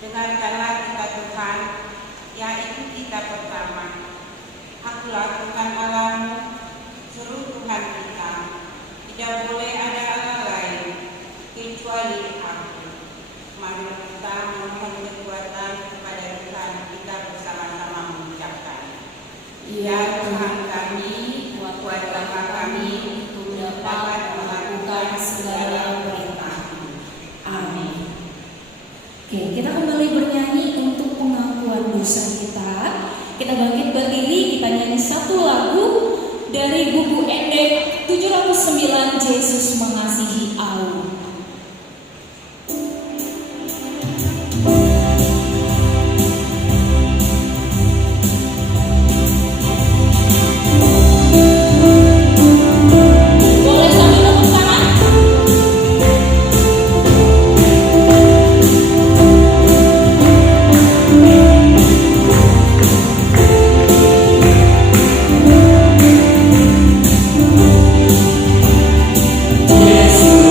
Dengarkanlah kita Tuhan, yaitu kita pertama. Akulah Tuhan Allahmu, seru Tuhan kita. Tidak boleh ada Allah lain kecuali Aku. Mari kita memohon kekuatan kepada Tuhan, kita bersama-sama mengucapkan. Ya Tuhan kami, kuatkanlah kami untuk dapat melakukan segala perintah-Mu. Amin. Oke, kita kembali bernyanyi untuk pengakuan dosa kita. Kita bangkit berdiri, kita nyanyi satu lagu dari buku Endek 709, Yesus Mengasihi Aku. Yesus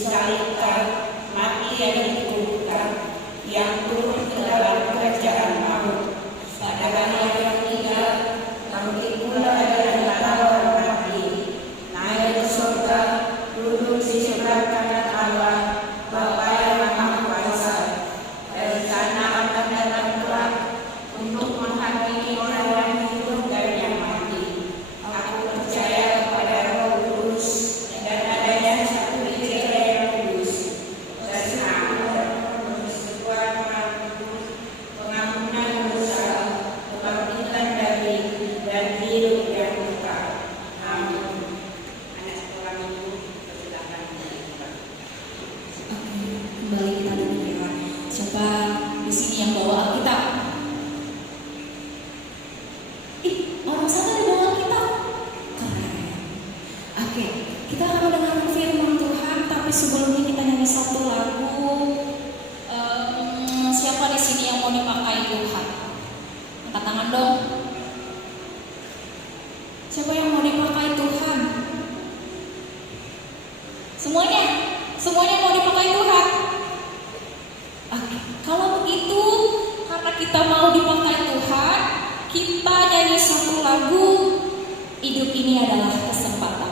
disalibkan, mati dan dikuburkan, yang turun ke dalam kerajaan maut. Pada hari yang ketiga, bangkit pula dari antara orang mati, naik ke surga, duduk di sebelah kanan Allah, Bapa yang Maha Kuasa. Dari sana akan datang kelak untuk menghakimi orang yang hidup dan yang mati. Aku percaya kepada Roh Kudus dan adanya satu gereja yang kudus, bersama persekutuan orang kudus, pengampunan dosa, kebangkitan dari dan hidup yang kekal. Amin. Anak sekolah minggu, persilakan. Oke, kembali kita dulu ya. Siapa di sini yang bawa Alkitab? Orang sana ada bawa Alkitab. Keren. Oke, kita akan mendengarkan firman Tuhan, tapi sebelumnya kita nyanyi satu lagu. Siapa di sini yang mau dipakai Tuhan? Angkat tangan dong. Siapa yang mau dipakai Tuhan? Semuanya? Semuanya mau dipakai Tuhan? Oke, kalau begitu, karena kita mau dipakai Tuhan, kita nyanyi satu lagu, Hidup Ini Adalah Kesempatan.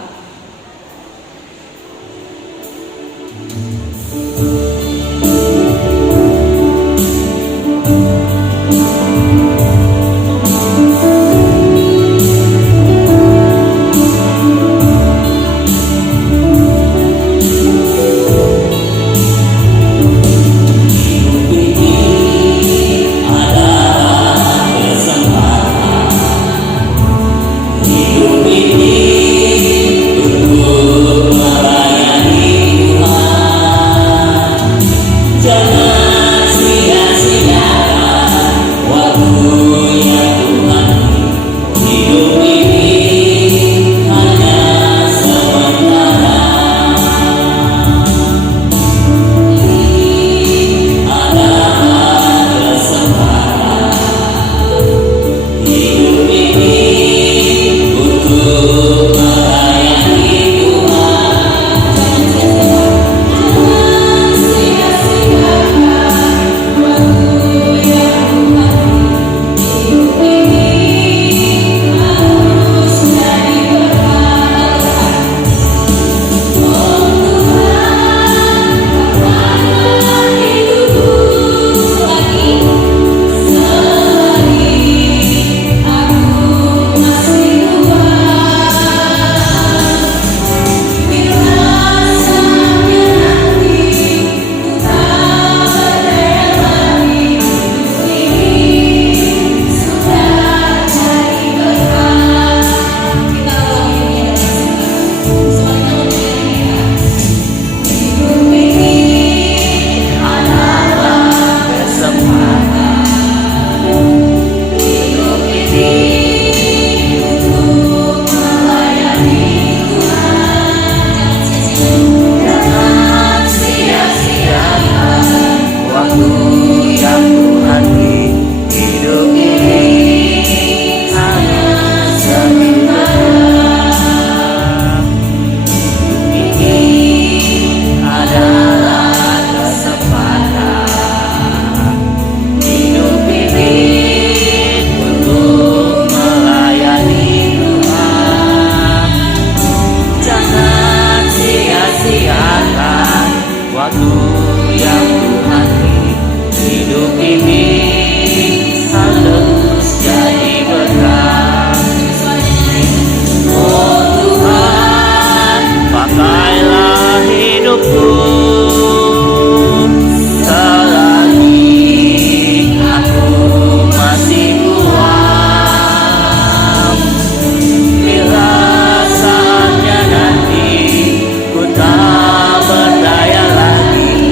Berdaya lagi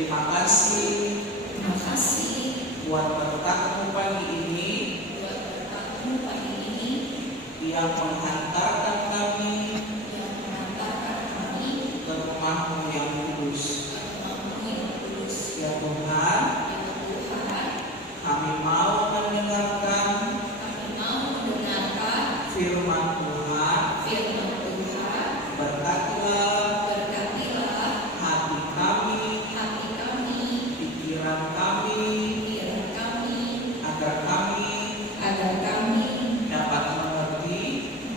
Terima kasih Terima kasih buat berkatmu pagi ini buat berkatmu pagi ini yang menghantarkan kami yang mengantarkan kami ke rumahmu yang kudus. ke rumah-Mu yang kudus. Ya Tuhan, Ya Tuhan, kami mau mendengarkan kami mau mendengarkan firman Tuhan. firman Tuhan. Berkatilah Berkatilah hati kami, hati kami, pikiran kami, pikiran kami, agar kami agar kami dapat mengerti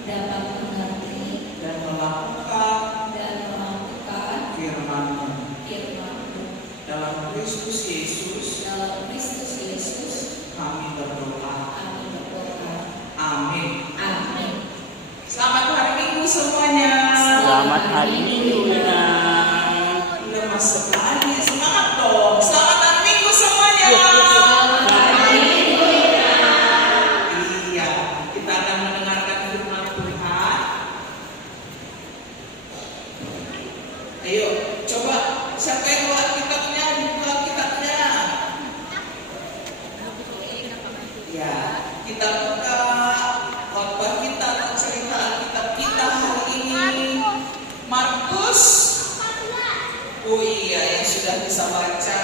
dapat mengerti dan melakukan dan melakukan firman-Mu. firman-Mu. Dalam Kristus Yesus Dalam Kristus Yesus, kami berdoa. kami berdoa. Amin. Amin. Selamat hari Minggu semuanya. Selamat hari Minggu. Udah masuk lagi, semangat dong. Selamat hari Minggu semuanya. Iya, kita akan mendengarkan firman Tuhan. Ayo, coba siapa yang bawa kitabnya, buka kitabnya. Ya, kita buka khotbah kita atau cerita kitab kita hari ini. Markus. Oh iya, yang sudah bisa baca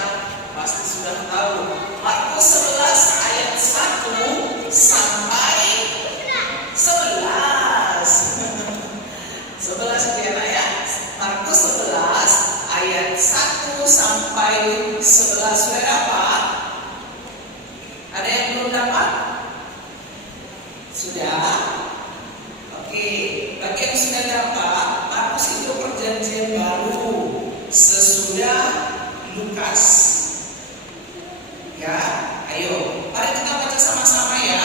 pasti sudah tahu. Markus 11 ayat 1 sampai 11. 11 itu ya Nak ya. Markus 11 ayat 1 sampai 11. Sudah dapat? Ada yang belum dapat? Sudah? Oke, bagi yang sudah dapat, Markus itu perjanjian baru sesudah Lukas. Ya, ayo, mari kita baca sama-sama ya.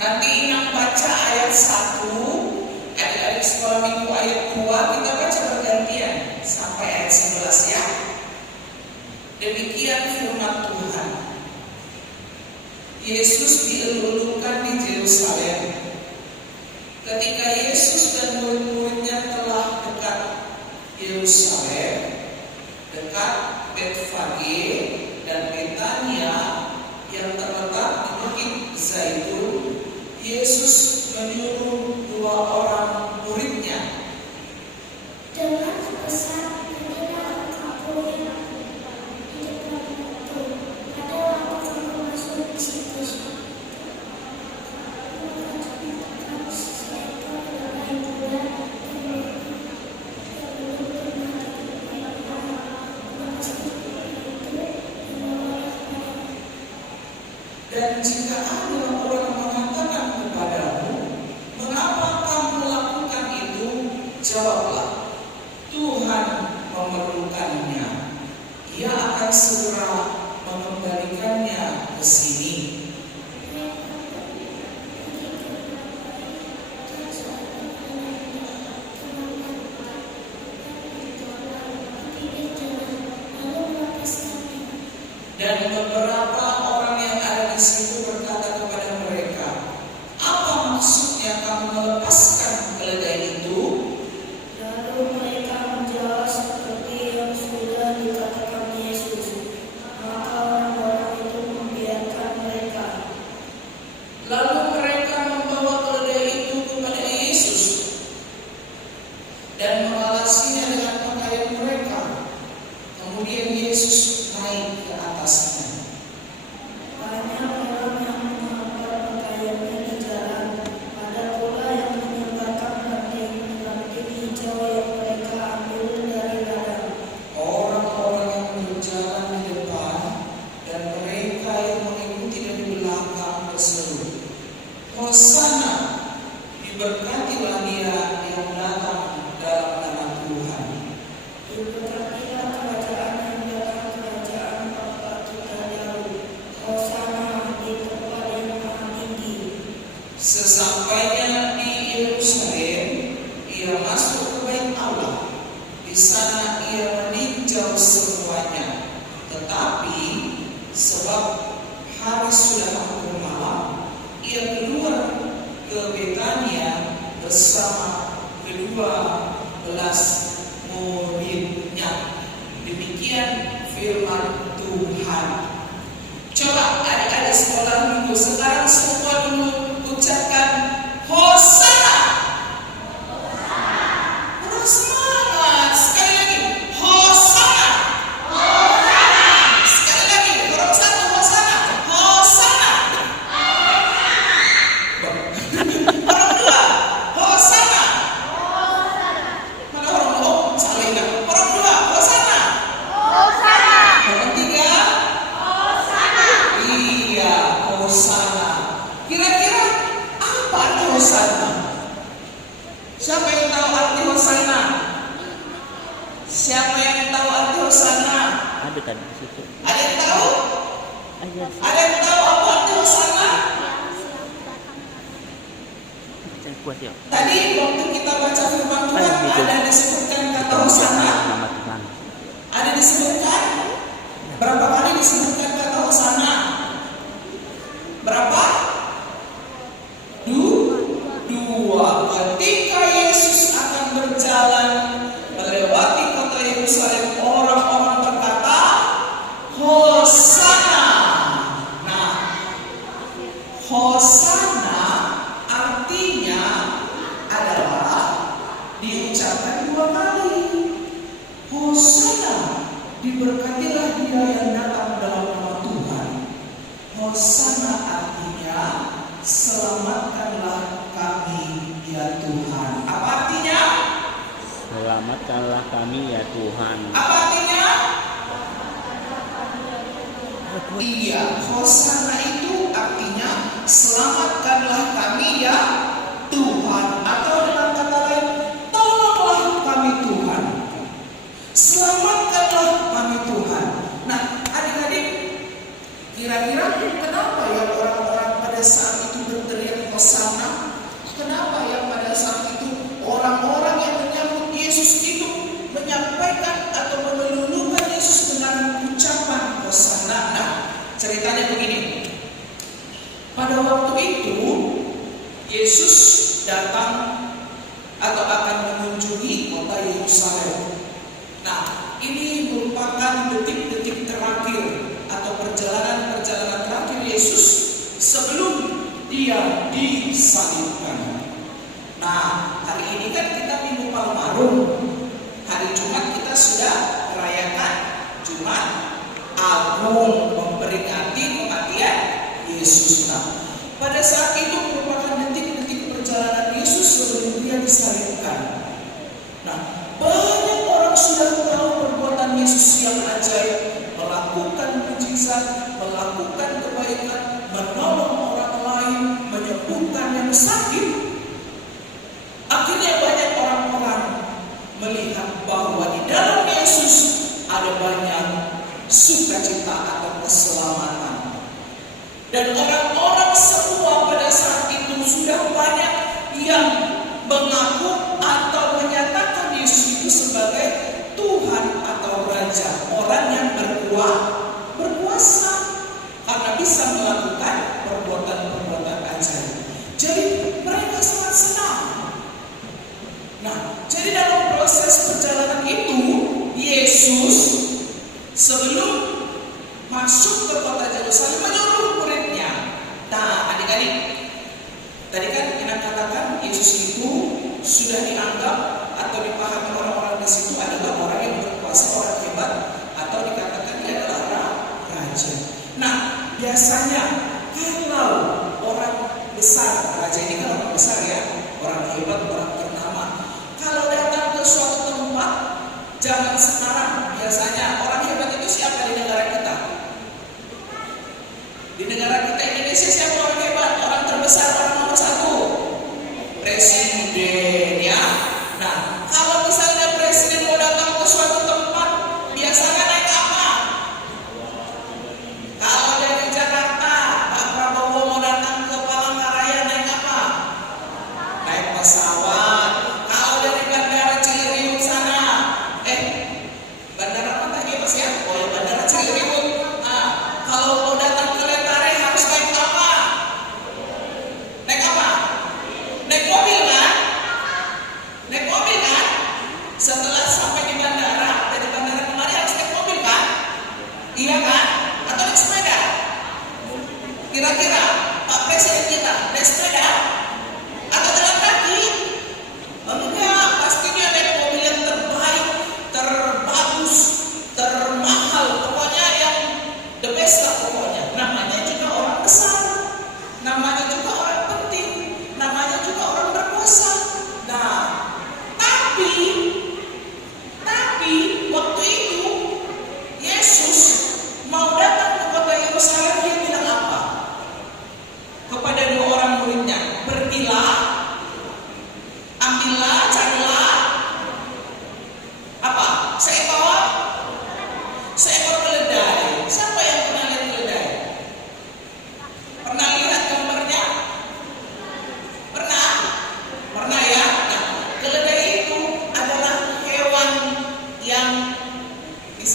Nanti Inang baca ayat 1, adik-adik sekolah minggu ayat 2, kita baca bergantian sampai ayat 11 ya. Demikian firman Tuhan. Yesus dielulukan di Yerusalem. Ketika Yesus dan murid-muridnya telah dekat Yerusalem, dekat Betfage dan Betania yang terletak di Bukit Zaitun, Yesus menyuruh 2 orang muridnya. Dengan pesan inilah kamu yang di depan itu. Ada waktu kamu masuk di situ. Mengatakan seekor domba muda yang belum pernah Dan jika ada orang mengatakan kepadamu, mengapa kamu lakukan itu? Jawablah, Tuhan memerlukannya. Ia akan segera mengembalikannya ke sini. Dan beberapa orang yang ada di situ berkata kepada mereka, apa maksudnya kamu melepaskan keledai itu? Lalu mereka menjawab seperti yang sudah dikatakan Yesus. Maka orang-orang itu membiarkan mereka. Lalu mereka membawa keledai itu kepada Yesus dan mengalasinya dengan pakaian mereka. Kemudian Yesus naik ke atasnya. Banyak orang yang mengangkat pakaiannya di jalan. Ada pula yang menyebarkan ranting hijau yang mereka ambil dari ladang. Orang-orang yang berjalan di depan dan mereka yang mengikuti dari belakang berseru, Hosana, diberkatilah dia yang datang dalam nama Tuhan. Diberkatilah kerajaan yang datang, kerajaan Bapa kita Daud. Hosana di tempat yang maha tinggi. Sesampainya di Yerusalem, ia masuk ke bait Allah. Di sana ia meninjau semuanya. Tetapi sebab hari sudah hampir malam, ia keluar ke Betania bersama 12 muridnya. Demikian Demikian firman Tuhan. Coba adik-adik sekolah minggu sekarang semua dulu ucapkan Hosana. Kurang semangat. Sekali lagi Hosana. Sekali lagi kurang satu Hosana. Hosana. Orang dua Hosana. Mana orang dua? Salah ingat. Orang dua Hosana. Orang tiga iya Hosana. Kira-kira apa arti Hosana? Siapa yang tahu arti Hosana? Siapa yang tahu arti Hosana? Ada tadi di situ. Ada yang tahu? Ada. Ada yang tahu apa arti Hosana? Saya kuat ya. Tadi waktu kita baca firman Tuhan Ayo, gitu. ada disebutkan kata Kita Hosana. mengucapkan nama Tuhan. Ada disebutkan berapa kali disebutkan kata Hosana? Berapa? Dua. Ketika Yesus akan berjalan melewati kota Yerusalem, orang-orang berkata Hosana. Nah, Hosana artinya adalah diucapkan dua kali. Hosana, diberkatilah dia yang datang dalam nama Tuhan. Hosana artinya selamatkanlah kami ya Tuhan. Apa artinya? Selamatkanlah kami ya Tuhan. Apa artinya? Iya, Hosana itu artinya selamatkanlah kami ya Tuhan. Atau dengan kata lain, tolonglah kami Tuhan. Selamatkanlah kami Tuhan. Nah, adik-adik, kira-kira kenapa ya orang-orang pada saat itu berteriak Hosana? Kenapa ya pada saat itu orang-orang yang menyambut Yesus itu menyampaikan atau meluluhkan Yesus dengan ucapan Hosana? Nah, ceritanya begini. Pada waktu itu Yesus datang atau akan mengunjungi kota Yerusalem. Nah, ini merupakan detik-detik terakhir atau perjalanan-perjalanan terakhir Yesus sebelum dia disalibkan. Nah, hari ini kan kita Minggu Palmarum. Hari Jumat kita sudah merayakan Jumat Agung, memperingati kematian Yesus. Nah, pada saat itu merupakan detik-detik perjalanan Yesus sebelum dia disalibkan. Nah, banyak orang sudah tahu perbuatan Yesus yang ajaib, melakukan mujizat, melakukan kebaikan, menolong orang lain, menyembuhkan yang sakit. Akhirnya banyak orang-orang melihat bahwa di dalam Yesus ada banyak sukacita atau keselamatan. Dan orang-orang semua pada saat itu sudah banyak yang mengaku atau menyatakan Yesus itu sebagai Tuhan atau Raja, orang yang berkuasa karena bisa melakukan perbuatan-perbuatan ajaib. Jadi mereka sangat senang. Nah, jadi dalam proses perjalanan itu Yesus sebelum masuk ke kota Yerusalem menyuruh muridnya. Nah, adik-adik, tadi kan kita katakan Yesus itu sudah dianggap atau dipahami orang-orang di situ adalah orang yang berkuasa, orang hebat, atau dikatakan dia adalah raja. Nah, biasanya kalau orang besar, raja ini kan orang besar ya, orang hebat, orang ternama. Kalau datang ke suatu tempat, zaman sekarang biasanya orang hebat itu siapa di negara kita? Di negara kita Indonesia siapa orang hebat? Orang terbesar, orang nomor satu, presiden ya. Nah, kalau misalnya presiden mau datang ke suatu tempat, biasanya naik apa? Kalau dari Jakarta, Pak Prabowo mau datang ke Palangkaraya naik apa? Naik pesawat. Kalau dari Bandara Cililiwung sana, bandara apa tadi Mas ya? Oh ya, Bandara Cililiwung. Nah, kalau mau datang ke Lentare harus naik apa? Naik apa? Naik mobil kan? Naik mobil kan? Setelah sampai di bandara, dari bandara kemari harus naik mobil.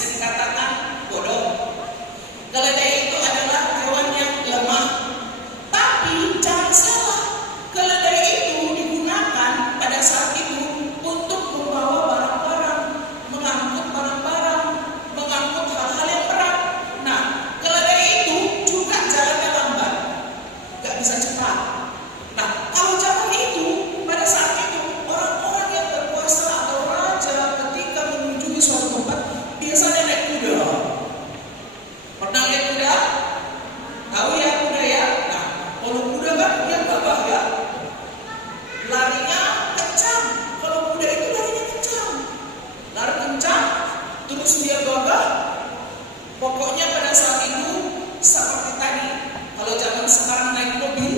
bisa dikatakan bodoh. Keledai itu adalah hewan yang lemah. Tapi jangan salah, keledai itu digunakan pada saat itu untuk membawa barang-barang, mengangkut barang-barang, mengangkut hal-hal yang berat. Nah, keledai itu juga jalannya lambat, gak bisa cepat. Nah, kalau zaman itu, pada saat itu orang-orang yang berkuasa atau raja ketika mengunjungi suatu tempat biasanya naik kuda. Pernah lihat kuda? Tahu ya kuda ya? Nah, kalau kuda kan dia gagah ya, larinya kencang. Kalau kuda itu larinya kencang, lari kencang, terus dia gagah. Pokoknya pada saat itu seperti tadi. Kalau zaman sekarang naik mobil,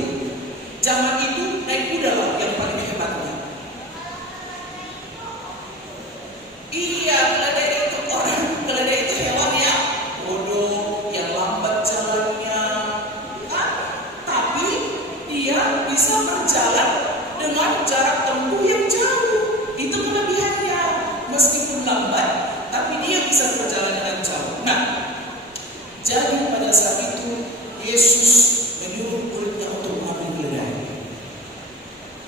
zaman itu naik kuda lah yang paling hebatnya. Iya, keledai itu keledai itu hewan yang bodoh, yang lambat jalannya, kan? Tapi dia bisa berjalan dengan jarak tempuh yang jauh. Itu kelebihannya. Meskipun lambat, tapi dia bisa berjalan dengan jauh. Nah, jadi pada saat itu Yesus menyuruh muridnya untuk mengambil keledai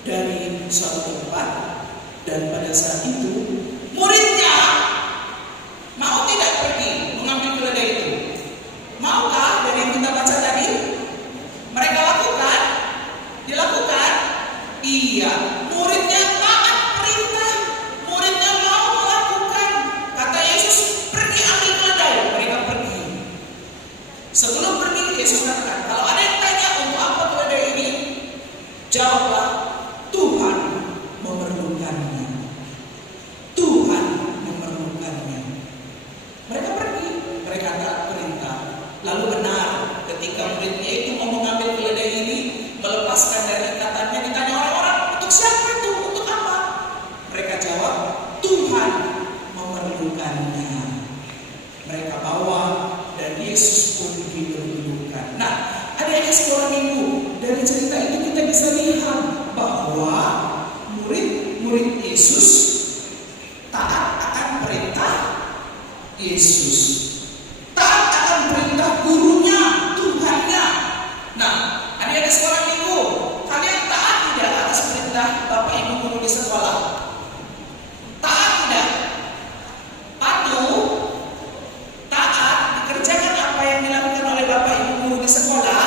dari suatu tempat, dan pada saat itu muridnya mau tidak pergi mengambil keledai itu? Maukah? Dari yang kita baca tadi, mereka lakukan, dilakukan. Iya, muridnya taat perintah, muridnya mau melakukan. Kata Yesus, pergi ambil keledai. Mereka pergi. Sebelum pergi, Yesus katakan, kalau ada yang tanya untuk apa keledai ini, jawablah, Tuhan memerlukannya. Tuhan memerlukannya. Mereka pergi, mereka taat perintah. Lalu benar, ketika muridnya itu mau mengambil keledai ini, melepaskan dari ikatannya, ditanya orang-orang, untuk siapa itu? Untuk apa? Mereka jawab, Tuhan memerlukannya. Mereka bawa, dan Yesus pun diperlukan. Nah, adik-adik sekolah minggu, dari cerita itu kita bisa lihat bahwa murid-murid Yesus taat akan perintah Yesus, taat akan perintah gurunya, Tuhannya. Nah, adik-adik sekolah minggu, kalian taat tidak atas perintah Bapak Ibu guru di sekolah? Taat tidak? Patuh? Taat? Dikerjakan apa yang dilakukan oleh Bapak Ibu guru di sekolah?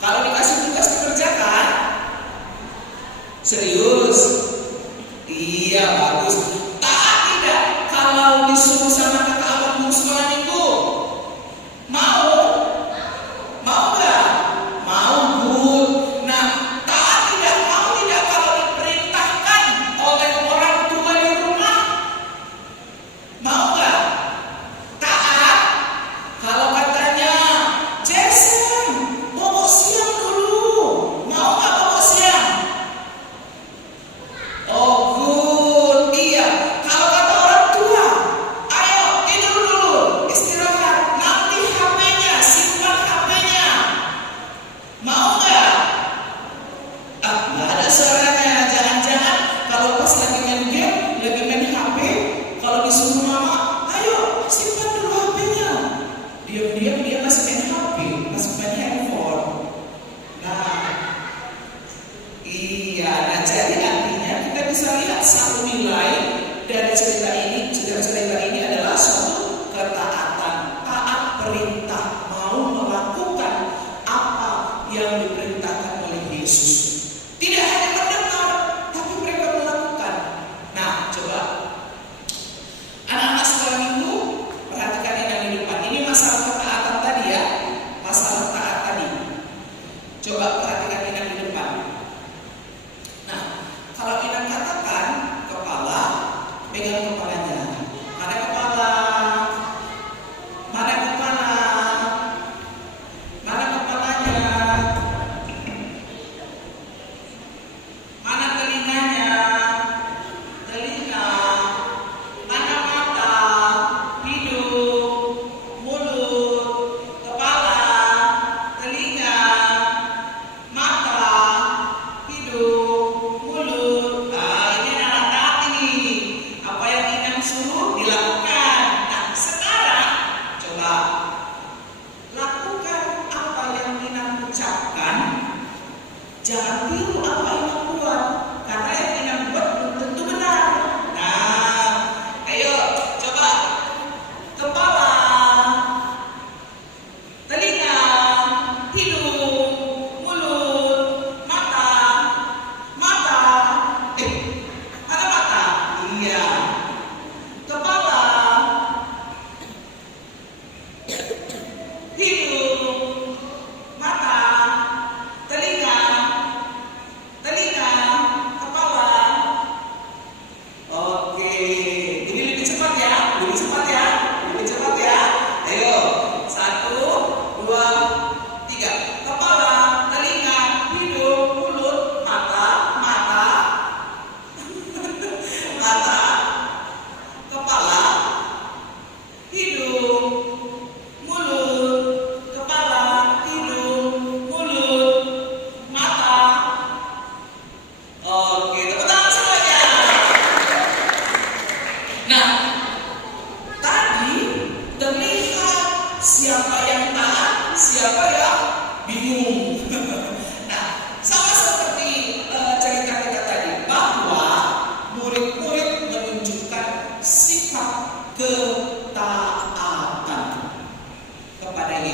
Kalau dikasih tugas dikerjakan? Serius? Iya, bagus. Taat tidak? Kalau disuruh sama kakak abang guru sekolah minggu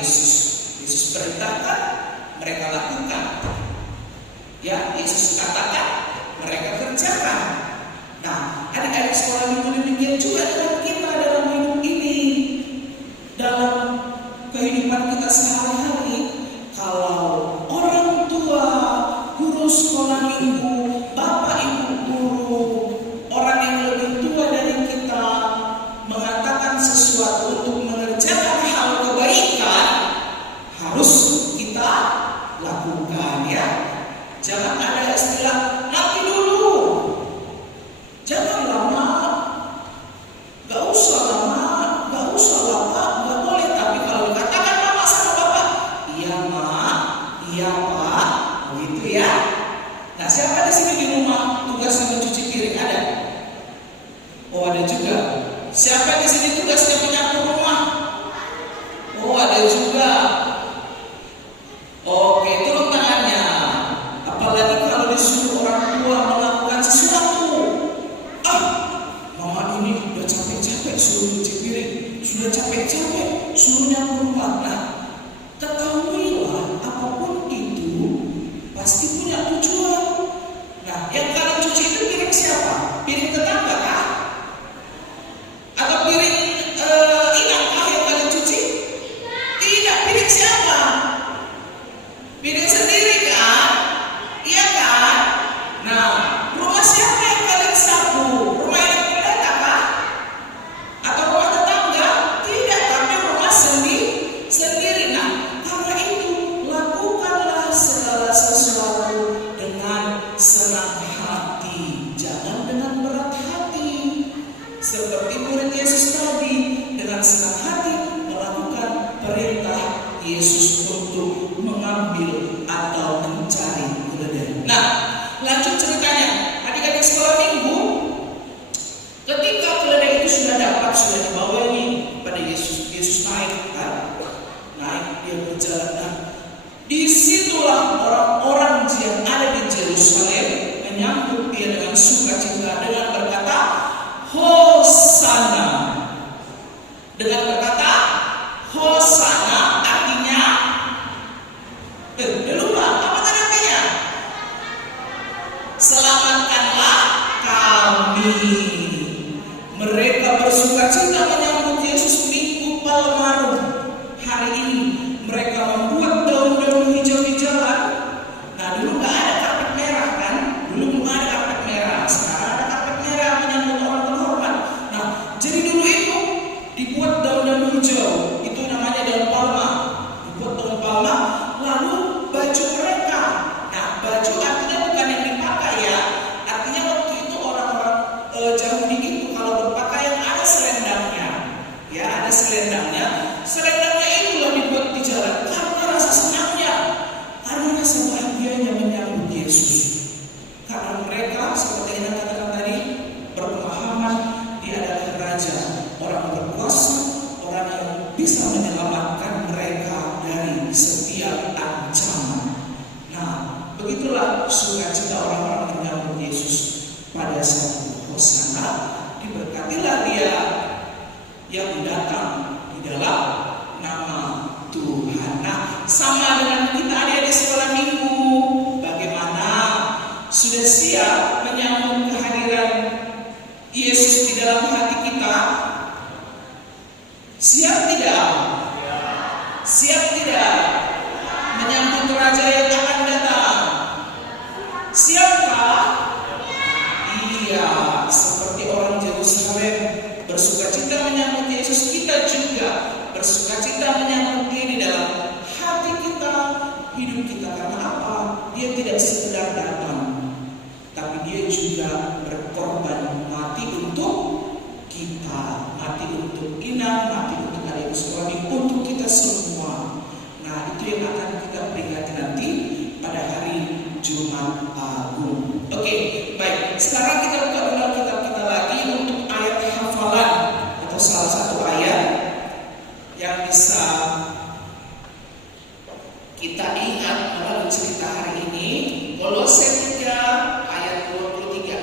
Yesus. Yesus perintahkan, mereka lakukan. Ya, Yesus katakan, mereka kerjakan. Nah, adik-adik sekolah minggu demikian juga dengan kita dalam hidup ini. Dalam kehidupan kita sehari-hari, kalau orang tua, guru sekolah minggu, bapak ibu guru, orang yang lebih tua dari kita mengatakan sesuatu untuk mengerjakan hal kebaikan, harus kita lakukan, ya. Jangan ada istilah nanti dulu, jangan lama, gak usah lama, gak usah lama, gak boleh. Tapi kalau dikatakan mama sama bapak, iya ma, iya pak, gitu ya. Nah, siapa di sini di rumah tugasnya mencuci piring? Ada? Oh, ada juga. Siapa di sini tugasnya menyapu rumah? Oh, ada juga. Oke, turun tangannya. Apalagi kalau disuruh orang tua melakukan sesuatu. Mama ini udah capek-capek suruh cuci piring, sudah capek-capek suruh nyapu rumah. Nah, ketahuilah apapun itu pasti punya tujuan. Nah, yang kalian cuci itu piring siapa? Piring tetangga kah? Atau piring inang kah yang kalian cuci? Tidak, piring siapa? Piring sendiri kan? Iya kan? Nah, rumah siapa yang kalian sapu? Rumah yang pendeta kah? Atau rumah tetangga? Tidak, tapi rumah sendiri. Nah, karena itu lakukanlah segala sesuatu dengan senang hati, jangan dengan berat hati. Seperti murid Yesus tadi, dengan senang hati melakukan perintah Yesus untuk mengambil atau mencari keledai. Nah, lanjut ceritanya. Adik-adik sekolah minggu, ketika keledai itu sudah dapat, sudah dibawa ini pada Yesus. Yesus naik, kan? Naik, dia berjalan. Nah, disitulah orang-orang yang ada di Yerusalem menyambut dia dengan sukacita dengan berkata, Hosana. Dengan berkata, Hosana artinya, lupa, apa tadi artinya? Selamatkanlah kami. Mereka bersukacita menyambut Yesus Minggu Palmarum. Hari ini mereka membuat daun-daun hijau-hijauan. Nah, dulu nggak ada karpet merah kan? Dulu belum ada karpet merah. Sekarang ada karpet merah menyambut orang terhormat. Nah, jadi dulu itu dibuat daun-daun hijau. Itu namanya daun palma. Dibuat daun palma. Lalu baju mereka. Nah, baju artinya bukan yang dipakai ya. Artinya waktu itu orang-orang Yahudi itu kalau berpakaian ada selendangnya. Ya, ada selendangnya. Selendangnya itulah dibuat di jalan karena rasa senangnya, karena rasa bahagianya menyambut Yesus. Karena mereka seperti yang katakan tadi berpemahaman dia adalah raja, orang berkuasa, orang yang bisa menyelamatkan mereka dari setiap ancaman. Nah, begitulah sukacita orang-orang menyambut Yesus pada saat Hosana. Diberkatilah dia yang datang di dalam nama Tuhan. Nah, sama dengan kita ada di sekolah minggu. Bagaimana? Sudah siap menyambut kehadiran Yesus di dalam hati kita? Siap tidak? Siap tidak? Menyambut Raja yang akan datang? Siapkah? Iya, seperti orang Yerusalem bersukacita menyambut Yesus, kita juga bersukacita menyambut dia di dalam hati kita, hidup kita. Karena apa? Dia tidak sekedar datang, tapi dia juga berkorban mati untuk kita, mati untuk Inang, mati untuk adik sekolah minggu, untuk kita semua. Nah, itu yang akan kita peringati nanti pada hari Jumat Agung. Oke, baik. Sekarang kita buka ulang kitab kita lagi untuk ayat hafalan atau salah satu ayat yang bisa kita ingat melalui cerita hari ini. Kolose 3 ayat 23.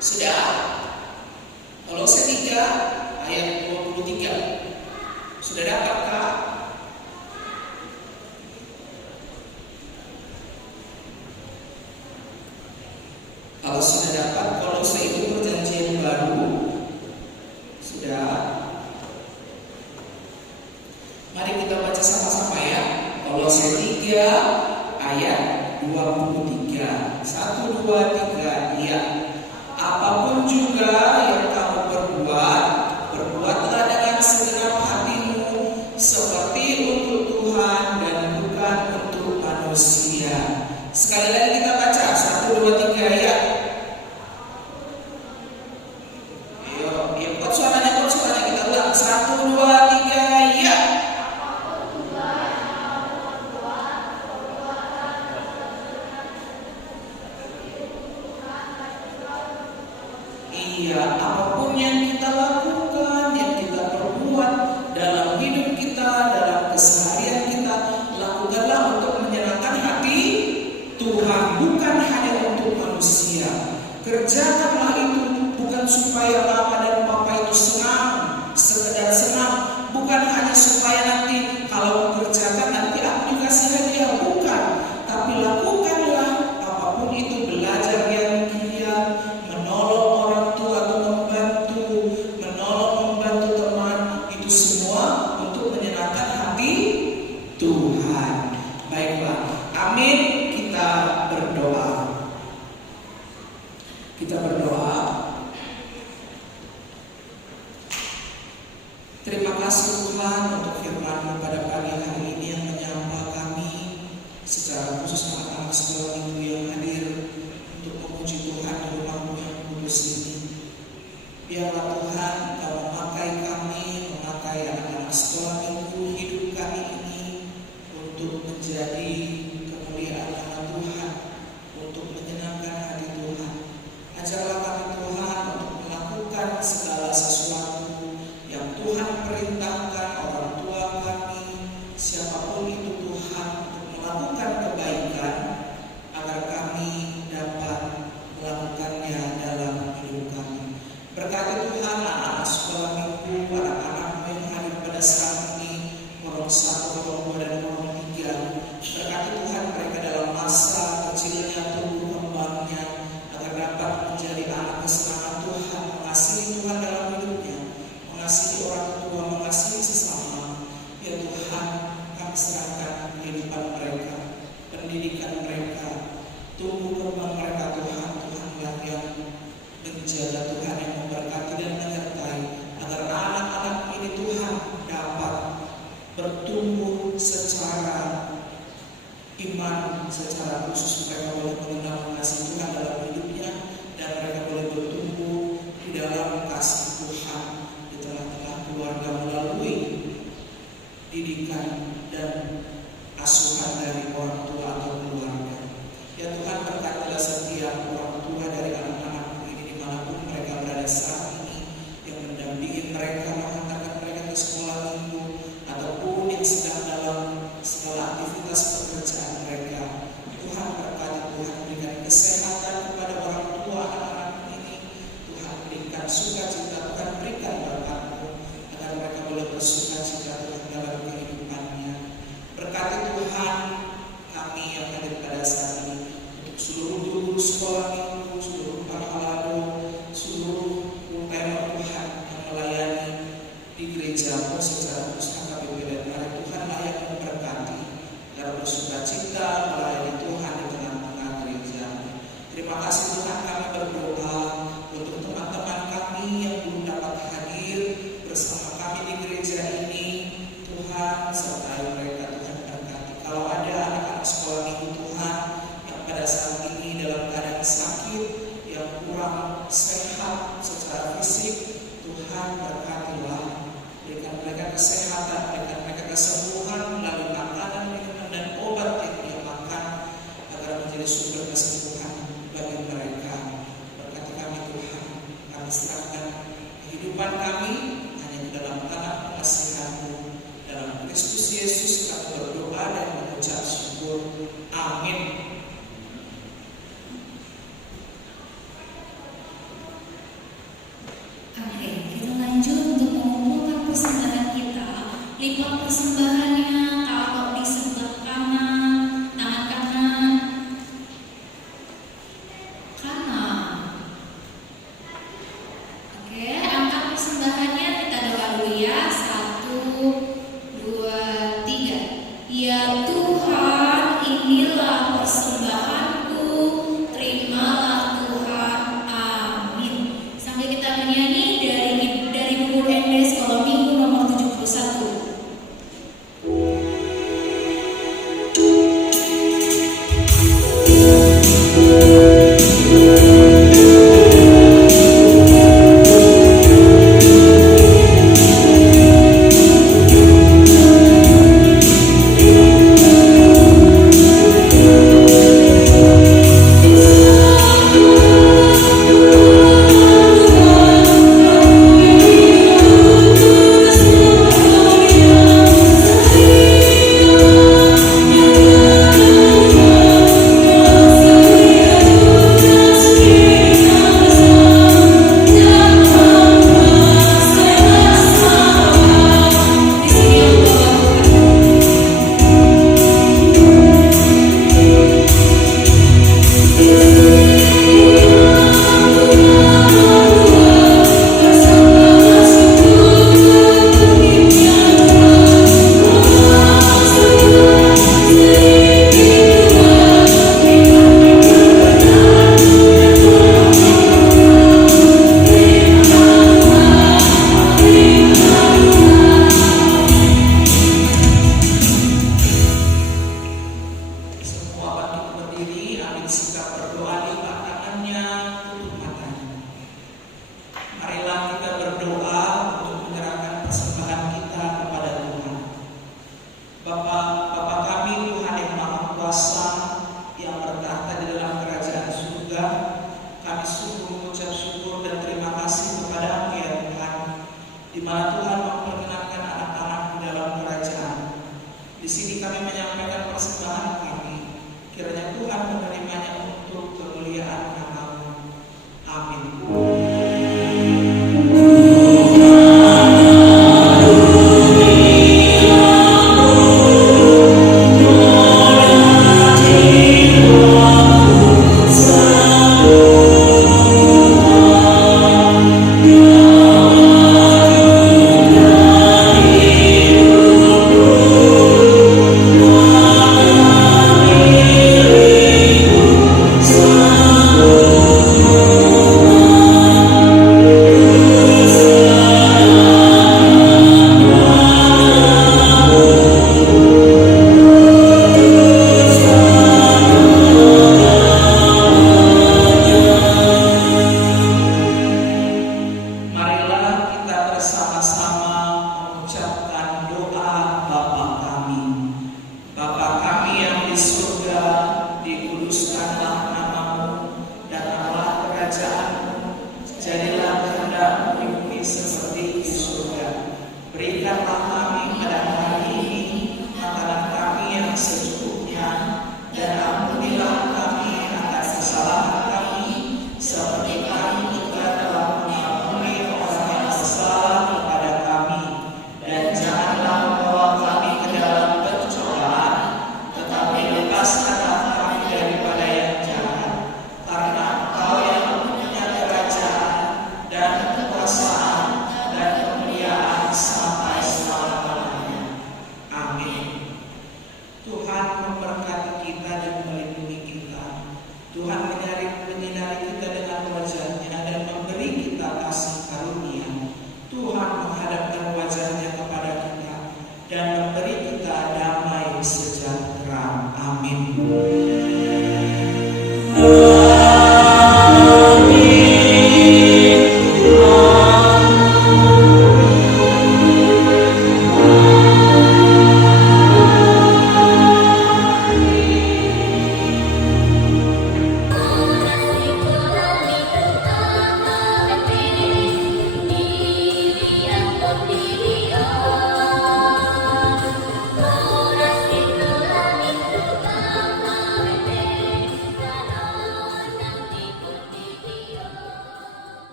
Sudah? Kolose 3 ayat 23. Sudah dapatkah? Kalau sudah dapat, Kolose itu perjanjian baru. Sudah. Mari kita baca sama-sama ya. Kolose 3 ayat 23. 1, 2, 3. Iya. Apapun juga yang kamu perbuat, perbuatlah dengan segenap hatimu, seperti untuk Tuhan dan bukan untuk manusia. Sekali lagi kita baca 1, 2, 3 ya. Ayo, ya kuat suaranya kita ulang 1, 2, 3 ya. Iya, apapun yang kita lakukan, yang kita perbuat dalam hidup kita, dalam keseharian kita, lakukanlah untuk menyenangkan hati Tuhan, bukan hanya untuk manusia. Kerjakanlah itu bukan supaya mama dan papa itu senang, sekedar senang, bukan hanya supaya nanti kalau kerjakan nanti aku dikasih hadiah, bukan. Tapi lakukanlah apapun itu, belajar yang giat, menolong orang tua atau membantu teman, itu semua untuk menyenangkan hati Tuhan. Baiklah, amin. Kita berdoa. Terima kasih Tuhan untuk firman-Mu pada pagi hari ini yang menyapa kami, secara khusus anak-anak sekolah minggu yang hadir untuk memuji Tuhan di rumah-Mu yang kudus ini. Biarlah Tuhan Kau memakai kami, memakai anak-anak sekolah minggu hidup kami ini untuk menjadi kemuliaan nama Tuhan, untuk menyenangkan hati Tuhan. Ajarlah kami Tuhan untuk melakukan segala sesuatu yang Tuhan perintahkan orang tua kami, siapapun itu Tuhan, untuk melakukan kebaikan agar kami dapat melakukannya dalam hidup kami. Berkati Tuhan anak-anak sekolah minggu, anak-anak yang hadir pada saat ini, Korong 1, Korong 2, dan Korong 3. Berkati Tuhan mereka dalam masa kecilnya, tumbuh kembangnya, agar dapat menjadi anak kesenangan Tuhan, mengasihi Tuhan dalam hidupnya, mengasihi orang tua, mengasihi sesama. Ya Tuhan, kami serahkan kehidupan mereka, pendidikan mereka, tumbuh kembang mereka Tuhan. Tuhanlah yang menjaga, Tuhan yang memberkati dan menyertai, agar anak-anak ini Tuhan dapat bertumbuh secara iman, secara khusus mereka boleh mengenal mengasihi Tuhan dalam hidupnya, dan mereka boleh bertumbuh di dalam kasih Tuhan di tengah-tengah keluarga melalui didikan dan asuhan dari orang tua atau keluarga. Ya Tuhan, berkatilah setiap orang tua dari anak-anak ini dimanapun mereka berada saat ini, yang mendampingi mereka, menghantarkan mereka ke sekolah minggu, ataupun yang sedang dalam segala aktivitas pekerjaan mereka. Tuhan berkati, Tuhan berikan kesehatan kepada orang tua anak-anak ini. Tuhan berikan sukacita, Tuhan berikan berkat-Mu agar mereka boleh bersukacita Tuhan dalam kehidupannya. Berkati Tuhan kami yang hadir pada saat ini, untuk seluruh guru sekolah minggu, seluruh pahalado, seluruh UPM Tuhan yang melayani di gereja-Mu secara khusus KPP dan hari Tuhanlah yang memberkati agar bersukacita melayani Tuhan di tengah-tengah gereja. Terima kasih Tuhan, kami berdoa untuk teman-teman kami yang belum dapat hadir bersama kami di gereja ini. Tuhan sertai mereka, Tuhan berkati. Kalau ada anak-anak sekolah minggu Tuhan yang pada saat ini dalam keadaan sakit, yang kurang sehat secara fisik, Tuhan berkatilah. Berikan mereka kesehatan, berikan mereka kesembuhan melalui makanan, minuman, dan obat yang dia makan, agar menjadi sumber kesembuhan bagi mereka. Berkati kami Tuhan, kami serahkan kehidupan kami hanya di dalam tangan pengasihan-Mu. Dalam Kristus Yesus kami berdoa dan mengucap syukur. Amin. Oke, kita lanjut untuk Lipat persembahannya, taruh di sebelah kanan, tangan kanan. Kanan. Oke, angkat persembahannya, kita doa dulu ya. 1,